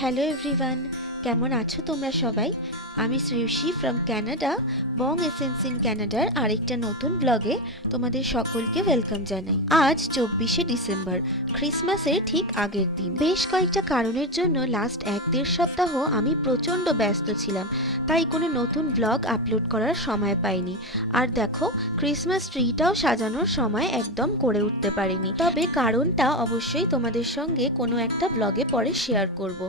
Hello everyone কেমন আছো তোমরা সবাই? আমি Shreyasi from Canada Bong essence in ক্যানাডার আরেকটা নতুন ব্লগে তোমাদের সকলকে ওয়েলকাম জানাই। আজ চব্বিশে ডিসেম্বর ক্রিসমাসের ঠিক আগের দিন। বেশ কয়েকটা কারণের জন্য লাস্ট এক দেড় সপ্তাহ আমি প্রচণ্ড ব্যস্ত ছিলাম, তাই কোনো নতুন ব্লগ আপলোড করার সময় পাইনি। আর দেখো ক্রিসমাস ট্রিটাও সাজানোর সময় একদম করে উঠতে পারিনি। তবে কারণটা অবশ্যই তোমাদের সঙ্গে কোনো একটা ব্লগে পরে শেয়ার করব।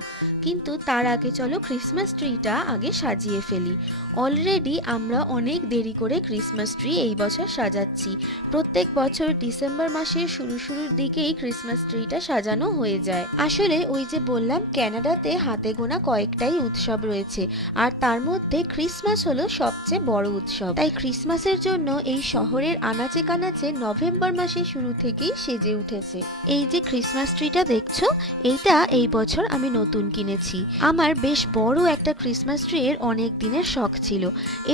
কিন্তু তার আগে চলো ক্রিসমাস ট্রিটা আগে সাজিয়ে ফেলি। অলরেডি আমরা অনেক দেরি করে ক্রিসমাস ট্রি এই বছর সাজাচ্ছি। প্রত্যেক বছর ডিসেম্বর মাসের শুরু শুরুর দিকেই ক্রিসমাস ট্রিটা সাজানো হয়ে যায়। আসলে ওই যে বললাম ক্যানাডাতে হাতে গোনা কয়েকটাই উৎসব রয়েছে। আর তার মধ্যে ক্রিসমাস হলো সবচেয়ে বড় উৎসব। তাই ক্রিসমাসের জন্য এই শহরের আনাচে কানাচে নভেম্বর মাসের শুরু থেকেই সেজে উঠেছে। এই যে ক্রিসমাস ট্রিটা দেখছ, এইটা এই বছর আমি নতুন কিনেছি। আমার বেশ বড় একটা ক্রিসমাস ট্রি এর অনেক দিনের শখ ছিল।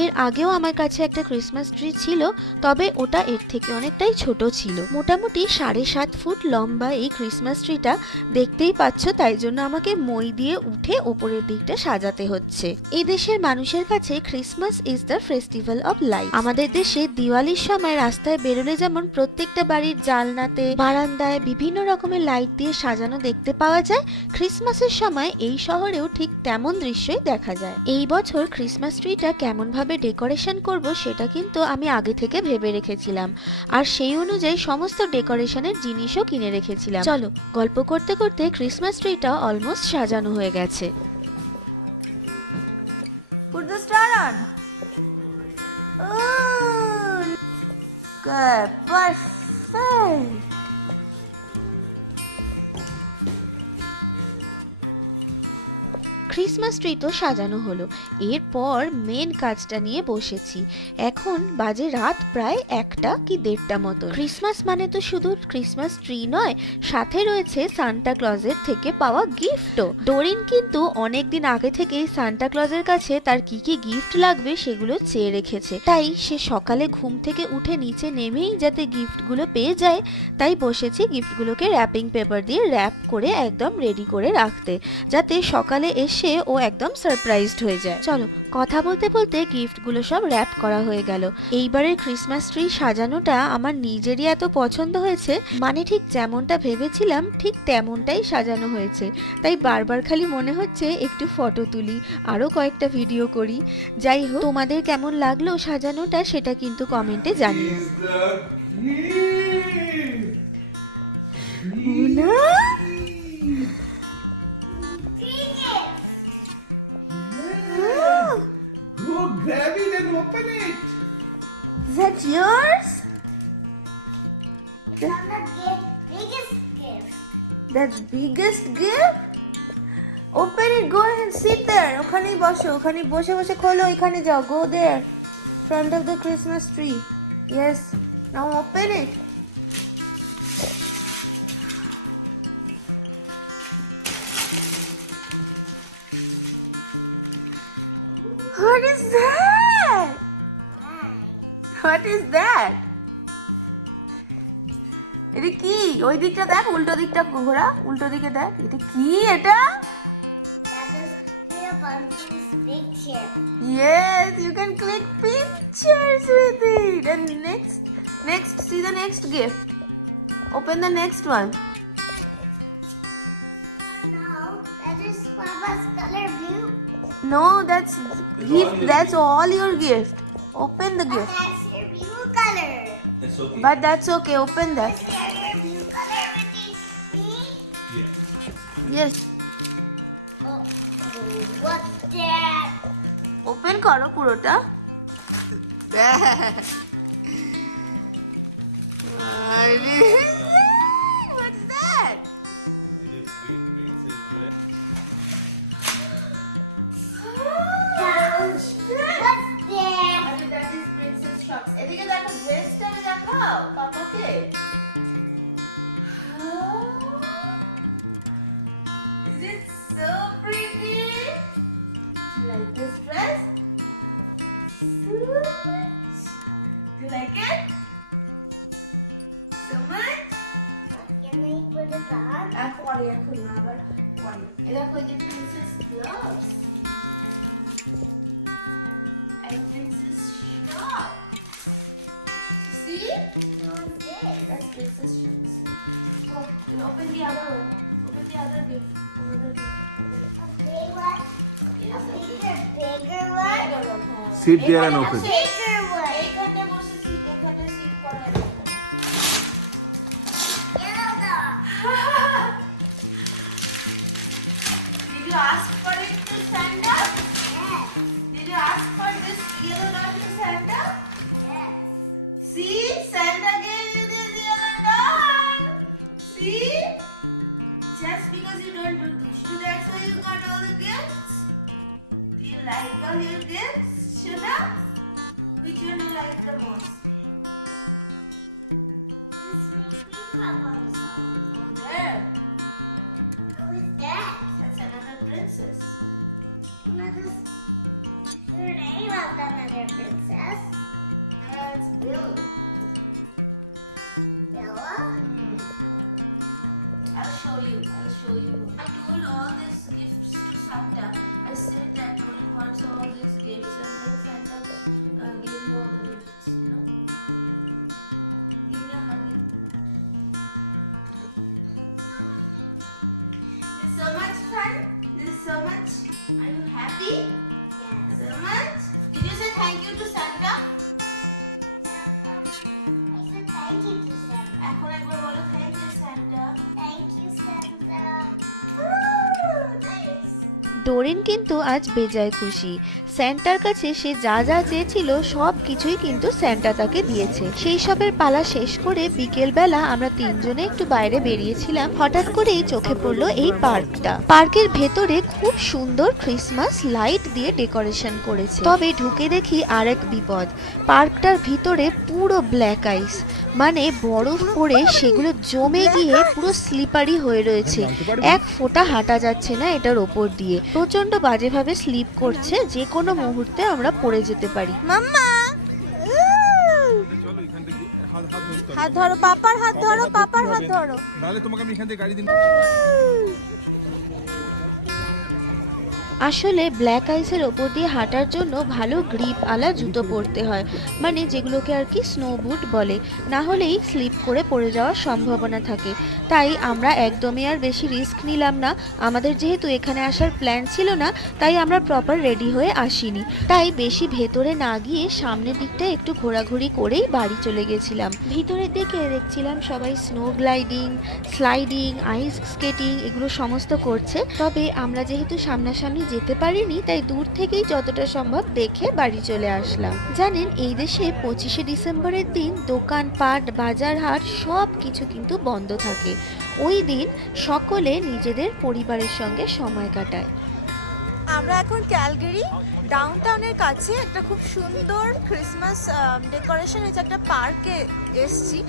এর আগেও আমার কাছে একটা ক্রিসমাস ট্রি ছিল, তবে ওটা এর থেকে অনেকটাই ছোট ছিল। মোটামুটি সাড়ে সাত ফুট লম্বা এই ক্রিসমাস ট্রিটা দেখতেই পাচ্ছ, তাই জন্য আমাকে মই দিয়ে উঠে ওপরের দিকটা সাজাতে হচ্ছে। এই দেশের মানুষের কাছে Christmas is the festival of light আমাদের দেশে দিওয়ালির সময় রাস্তায় বেরোলে যেমন প্রত্যেকটা বাড়ির জালনাতে, বারান্দায় বিভিন্ন রকমের লাইট দিয়ে সাজানো দেখতে পাওয়া যায় ক্রিসমাসের সময় এই শহরেও ঠিক তেমন দৃশ্যই দেখা যায়। এই বছর ক্রিসমাস ট্রিটা কেমন ভাবে ডেকোরেশন করব সেটা কিন্তু আমি আগে থেকে ভেবে রেখেছিলাম। আর সেই অনুযায়ী সমস্ত ডেকোরেশনের জিনিসও কিনে রেখেছিলাম। চলো গল্প করতে করতে ক্রিসমাস ট্রিটা অলমোস্ট সাজানো হয়ে গেছে। good, perfect. ক্রিসমাস ট্রি তো সাজানো হলো। এরপর মেন কাজটা নিয়ে বসেছি। এখন বাজে রাত প্রায় একটা কি দেড়টা মতো ক্রিসমাস মানে তো শুধু ক্রিসমাস ট্রি নয়, সাথে রয়েছে সান্টা ক্লজের থেকে পাওয়া গিফটও ডোরিন কিন্তু অনেক দিন আগে থেকেই সান্টা ক্লজের কাছে তার কি কি গিফট লাগবে সেগুলো চেয়ে রেখেছে। তাই সে সকালে ঘুম থেকে উঠে নিচে নেমেই যাতে গিফটগুলো পেয়ে যায়, তাই বসেছি গিফটগুলোকে র্যাপিং পেপার দিয়ে র্যাপ করে একদম রেডি করে রাখতে। যাতে সকালে এসে ও একদম সারপ্রাইজড হয়ে যায়। চলো কথা বলতে বলতে গিফটগুলো সব র্যাপ করা হয়ে গেল। এইবারের ক্রিসমাস ট্রি সাজানোটা আমার নিজেরই এত পছন্দ হয়েছে মানে ঠিক যেমনটা ভেবেছিলাম ঠিক তেমনটাই সাজানো হয়েছে। তাই বারবার খালি মনে হচ্ছে একটু ফটো তুলি আরও কয়েকটা ভিডিও করি। যাই হোক তোমাদের কেমন লাগল সাজানোটা সেটা কিন্তু কমেন্টে জানিও। is that yours? From the gift, biggest gift. That biggest gift? Open it, go ahead and sit there. ওখানেই বসো ওখানে বসে বসে খোলো এখানে যাও go there. Front of the Christmas tree. Yes. Now open it. What is that? এটা কি ওই দিকটা দেখ উল্টো দিকটা ঘোরা উল্টো দিকে দেখ এটা কি এটা That is your pumpkin's picture. Yes, you can click pictures with it. And next, next, see the next gift. Open the next one. No, that is Papa's color blue. No, that's gift. That's all your gift. Open the But gift. That's okay. But that's okay. Open that. Share your blue color with me. yeah. Yes. Oh, what's that? Open করো পুরোটা আরে, plastic. Huh? Is it so pretty? Do you like this dress? So much. Do you like it? So much? Can I put it on? I have to, I have to, I have to. Is that for the princess glove? Not this. That's decisions. Oh, and open the other one. Open the other gift. Another gift. One? Bigger, bigger one? Sit there and open. Like all your gifts, Shuna? Which one you like the most? This is Rapunzel. Oh, there. Who is that? That's another princess. Another. Name of another princess. That's Bill. Hmm. I'll show you. I'll show you. I told all these gifts to Santa. I said that Tony wants all these gifts, and then Santa uh, gave you all the gifts. You know. Give me a hug. This is so much fun. This is so much. Are you happy? Yes. So much. Did you say thank you to Santa? I said thank you to Santa. এখন একবার বলো thank you Santa. Thank you, Santa. Doreen কিন্তু আজ বেজায় খুশি। স্যান্টার কাছে সে যা যা চেয়েছিল, সব কিছুই কিন্তু স্যান্টা তাকে দিয়েছে। সেই সবের পালা শেষ করে বিকেলবেলা আমরা তিনজনে একটু বাইরে বেরিয়েছিলাম। হঠাৎ করেই চোখে পড়ল এই পার্কটা। পার্কের ভেতরে খুব সুন্দর ক্রিসমাস লাইট দিয়ে ডেকোরেশন করেছে। তবে ঢুকে দেখি আরেক বিপদ। পার্কটার ভিতরে পুরো ব্ল্যাক আইস। মানে বরফ পড়ে সেগুলো জমে গিয়ে পুরো স্লিপারি হয়ে রয়েছে। এক ফোঁটা হাঁটা যাচ্ছে না এটার ওপর দিয়ে। প্রচণ্ড বাজেভাবে স্লিপ করছে যে কোনো মুহূর্তে আমরা পড়ে যেতে পারি। মাম্মা। হাত ধরো পাপার হাত ধরো পাপার হাত ধরো। নালে তোমাকে আমি এখান থেকে গাড়ি দিন আসলে ব্ল্যাক আইসের ওপর দিয়ে হাঁটার জন্য ভালো গ্রিপ আলা জুতো পরতে হয় মানে যেগুলোকে আর কি স্নো বুট বলে। না হলেই স্লিপ করে পড়ে যাওয়ার সম্ভাবনা থাকে। তাই আমরা একদমই আর বেশি রিস্ক নিলাম না। আমাদের যেহেতু এখানে আসার প্ল্যান ছিল না, তাই আমরা প্রপার রেডি হয়ে আসিনি। তাই বেশি ভেতরে না গিয়ে সামনের দিকটা একটু ঘোরাঘুরি করেই বাড়ি চলে গেছিলাম। ভিতরের দিকে দেখছিলাম সবাই snow gliding sliding ice skating এগুলো সমস্ত করছে। তবে আমরা যেহেতু সামনাসামনি যেতে পারিনি, তাই দূর থেকেই যতটা সম্ভব দেখে বাড়ি চলে আসলাম। জানেন, এই দেশে পঁচিশে ডিসেম্বরের দিন দোকানপাট বাজার হাট সব কিছু কিন্তু বন্ধ থাকে। ওই দিন সকলে নিজেদের পরিবারের সঙ্গে সময় কাটায়। আমরা এখন ক্যালগেরি, ডাউনটাউনের কাছে একটা খুব সুন্দর ক্রিসমাস ডেকোরেশন হয়েছে একটা পার্কে এসছি।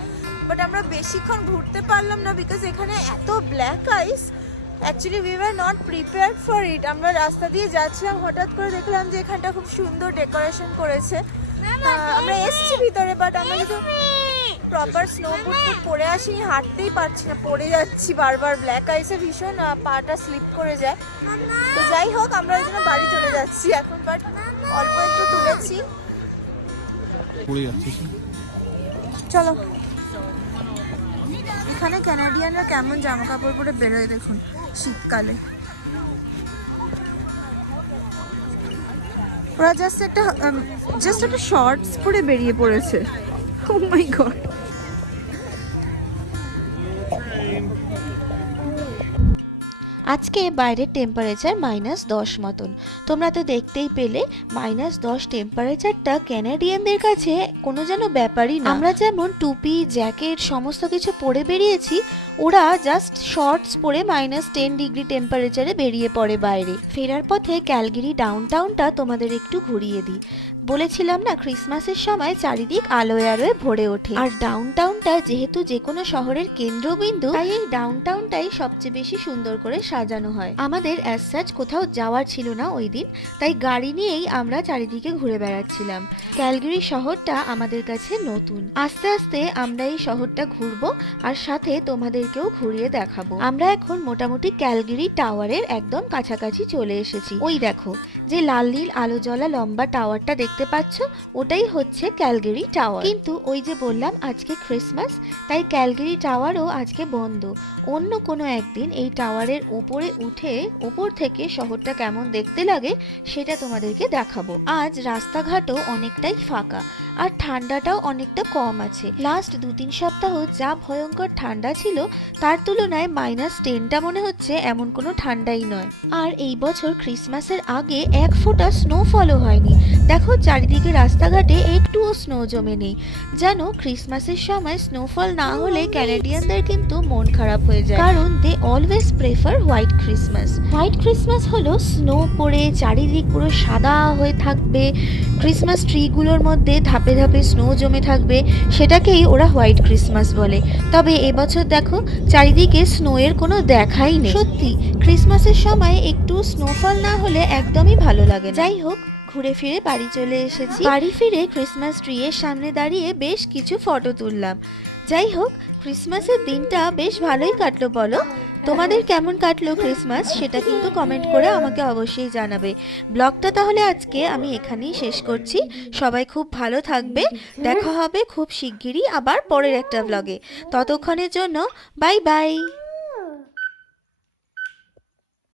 বাট আমরা বেশিক্ষণ ঘুরতে পারলাম না, বিকজ এখানে এত black ice. Actually we are not prepared for it আমরা রাস্তা দিয়ে যাচ্ছিলাম হঠাৎ করে দেখলাম যে এখানটা খুব সুন্দর ডেকোরেশন করেছে। আমরা এসছি ভিতরে বাট আমরা কিন্তু প্রপার স্নো বুট পরে আসিনি হাঁটতেই পারছি না পড়ে যাচ্ছি বারবার। ব্ল্যাক আইসে ভীষণ পাটা স্লিপ করে যায়। তো যাই হোক আমরা ওই জন্য বাড়ি চলে যাচ্ছি এখন বাট অল্প একটু তুলেছি। চলো। এখানে ক্যানাডিয়ানরা কেমন জামা কাপড় পরে বেরোয় দেখুন। শীতকালে। ওরা জাস্ট একটা জাস্ট একটা শর্টস পরে বেরিয়ে পড়েছে। ও মাই গড আজকে বাইরের টেম্পারেচার মাইনাস দশ মতন। তোমরা তো দেখতেই পেলে মাইনাস দশ টেম্পারেচারটা ক্যানাডিয়ানদের কাছে কোনো যেন ব্যাপারই না। আমরা যেমন টুপি জ্যাকেট সমস্ত কিছু পরে বেরিয়েছি, ওরা জাস্ট শর্টস পরে মাইনাস টেন ডিগ্রি টেম্পারেচারে বেরিয়ে পড়ে বাইরে। ফেরার পথে ক্যালগিরি ডাউন টাউনটা তোমাদের একটু ঘুরিয়ে দিই। বলেছিলাম না ক্রিসমাসের সময় চারিদিক আলোয় আলোয় ভরে ওঠে। আর ডাউন টাউনটা যেহেতু যে কোনো শহরের কেন্দ্রবিন্দু, তাই এই ডাউন টাউনটাই সবচেয়ে বেশি সুন্দর করে সাজানো হয়। আমাদের অ্যাজ কোথাও যাওয়ার ছিল না ওই দিন, তাই গাড়ি নিয়েই আমরা চারিদিকে ঘুরে বেড়াচ্ছিলাম। ক্যালগরি শহরটা আমাদের কাছে নতুন। আস্তে আস্তে আমরা এই শহরটা ঘুরবো আর সাথে তোমাদেরকেও ঘুরিয়ে দেখাবো। আমরা এখন মোটামুটি ক্যালগরি টাওয়ারের একদম কাছাকাছি চলে এসেছি। ওই দেখো, যে লাল নীল আলো জ্বলা লম্বা টাওয়ারটা দেখতে পাচ্ছ? ওটাই হচ্ছে ক্যালগেরি টাওয়ার। কিন্তু ওই যে বললাম, আজকে ক্রিসমাস, তাই ক্যালগেরি টাওয়ারও আজকে বন্ধ। অন্য কোনো একদিন এই টাওয়ারের ওপরে উঠে ওপর থেকে শহরটা কেমন দেখতে লাগে, সেটা তোমাদেরকে দেখাবো। আজ রাস্তাঘাটও অনেকটাই ফাঁকা, আর ঠান্ডাটাও অনেকটা কম আছে। লাস্ট দু তিন সপ্তাহ যা ভয়ঙ্কর ঠান্ডা ছিল, তার তুলনায় মাইনাস টেনটা মনে হচ্ছে এমন কোনো ঠান্ডাই নয়। আর এই বছর ক্রিসমাসের আগে এক ফোঁটা স্নোফলও হয়নি। দেখো চারিদিকে রাস্তাঘাটে একটুও স্নো জমে নেই যেন ক্রিসমাসের সময় স্নোফল না হলে ক্যানাডিয়ানদের কিন্তু মন খারাপ হয়ে যায়। কারণ they always prefer white Christmas white Christmas হলো স্নো পড়ে চারিদিক পুরো সাদা হয়ে থাকবে। ক্রিসমাস ট্রিগুলোর মধ্যে ধাপে ধাপে স্নো জমে থাকবে। সেটাকেই ওরা হোয়াইট ক্রিসমাস বলে। তবে এবছর দেখো চারিদিকে স্নোয়ের কোনো দেখাই নেই। সত্যি ক্রিসমাসের সময় একটু স্নোফল না হলে একদমই ভালো লাগে যাই হোক ঘুরে ফিরে বাড়ি চলে এসেছি। বাড়ি ফিরে ক্রিসমাস ট্রি এর সামনে দাঁড়িয়ে বেশ কিছু ফটো তুললাম। যাই হোক ক্রিসমাসের দিনটা বেশ ভালোই কাটলো বলো? তোমাদের কেমন কাটলো ক্রিসমাস সেটা কিন্তু কমেন্ট করে আমাকে অবশ্যই জানাবে। ব্লগটা তাহলে আজকে আমি এখানেই শেষ করছি। সবাই খুব ভালো থাকবে। দেখা হবে খুব শিগগিরই আবার পরের একটা ব্লগে ততক্ষণের জন্য বাই বাই